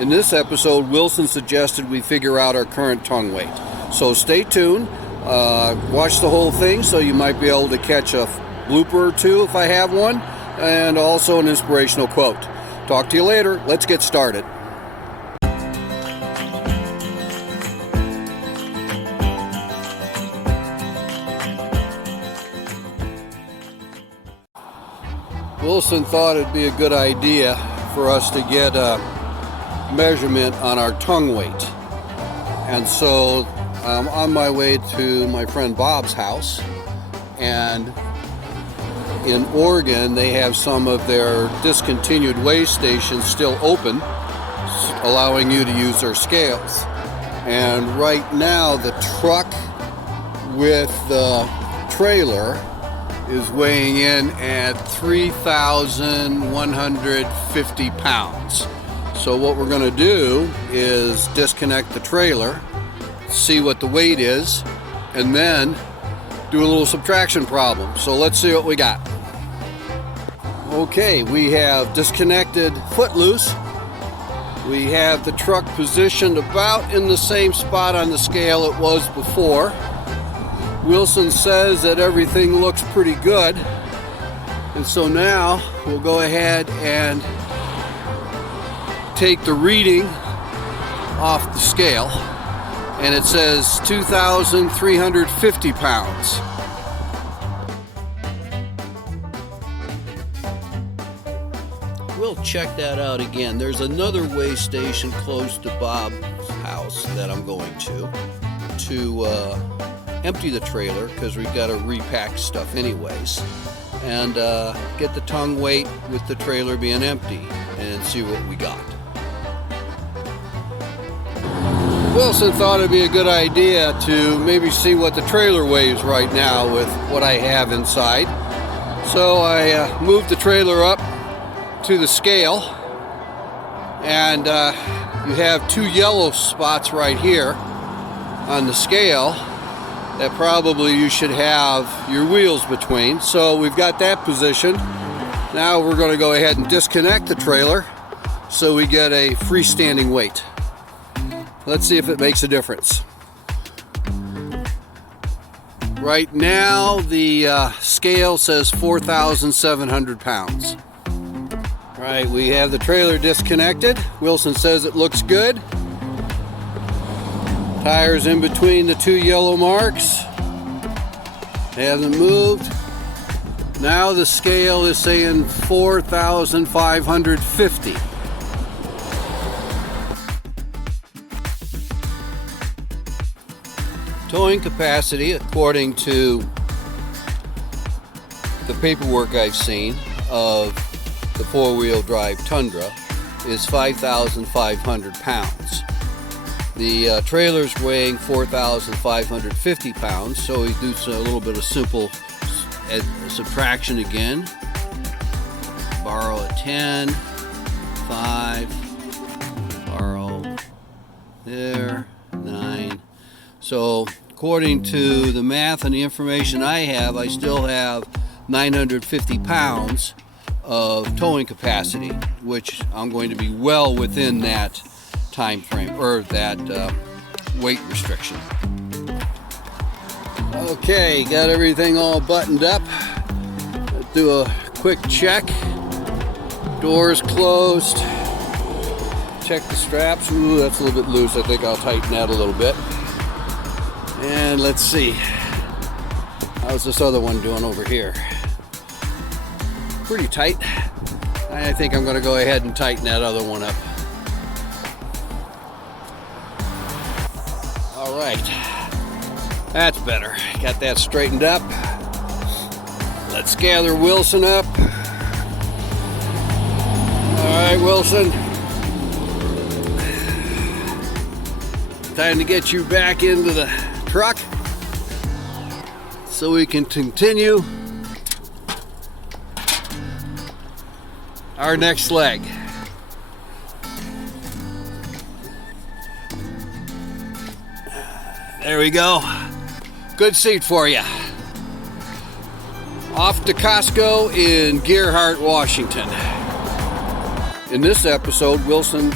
In this episode, Wilson suggested we figure out our current tongue weight. So stay tuned, watch the whole thing so you might be able to catch a blooper or two if I have one, and also an inspirational quote. Talk to you later. Let's get started. Wilson thought it'd be a good idea for us to get a measurement on our tongue weight. And so I'm on my way to my friend Bob's house, and in Oregon they have some of their discontinued weigh stations still open, allowing you to use their scales. And right now the truck with the trailer is weighing in at 3,150 pounds. So what we're going to do is disconnect the trailer, see what the weight is, and then do a little subtraction problem. So let's see what we got. Okay, we have disconnected Foote Loose. We have the truck positioned about in the same spot on the scale it was before. Wilson says that everything looks pretty good, and so now we'll go ahead and take the reading off the scale, and it says 2,350 pounds. We'll check that out again. There's another weigh station close to Bob's house that I'm going to empty the trailer, because we've got to repack stuff anyways, and get the tongue weight with the trailer being empty and see what we got. Wilson thought it'd be a good idea to maybe see what the trailer weighs right now with what I have inside. So I moved the trailer up to the scale, and you have two yellow spots right here on the scale that probably you should have your wheels between. So we've got that positioned. Now we're going to go ahead and disconnect the trailer so we get a freestanding weight. Let's see if it makes a difference. Right now the scale says 4,700 pounds. All right, we have the trailer disconnected. Wilson says it looks good. Tires in between the two yellow marks. They haven't moved. Now the scale is saying 4,550. Towing capacity, according to the paperwork I've seen of the four-wheel drive Tundra, is 5,500 pounds. The trailer's weighing 4,550 pounds, so we do a little bit of simple subtraction again. Borrow a 10, 5, borrow there, 9. So according to the math and the information I have, I still have 950 pounds of towing capacity, which I'm going to be well within that time frame, or that weight restriction. Okay, got everything all buttoned up. Let's do a quick check. Doors closed. Check the straps. Ooh, that's a little bit loose. I think I'll tighten that a little bit. And let's see, how's this other one doing over here? Pretty tight. I think I'm going to go ahead and tighten that other one up. All right, that's better. Got that straightened up. Let's gather Wilson up. All right, Wilson. Time to get you back into the truck so we can continue our next leg. There we go. Good seat for you. Off to Costco in Gerhardt, Washington. In this episode, Wilson